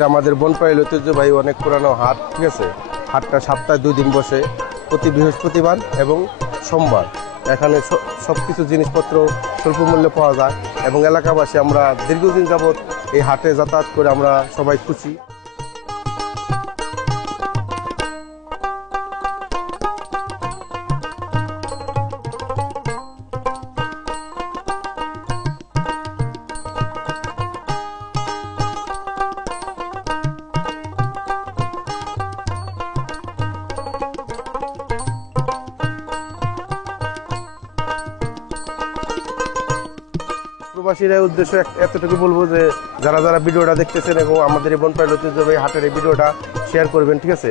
এটা আমাদের বনপাইল ঐতিহ্যবাহী অনেক পুরানো হাট, ঠিক আছে। হাটটা সপ্তাহে 2 দিন বসে, প্রতি বৃহস্পতিবার এবং সোমবার। এখানে সব কিছু জিনিসপত্র স্বল্প মূল্যে পাওয়া যায় এবং এলাকাবাসী আমরা দীর্ঘদিন যাবৎ এই হাটে যাতায়াত করে আমরা সবাই খুশি। প্রবাসীর উদ্দেশ্য এতটুকু বলবো যে যারা যারা ভিডিওটা দেখতেছেন এবং আমাদের এই বনপাইল ঐতিহ্যবাহী হাটের এই ভিডিওটা শেয়ার করবেন, ঠিক আছে।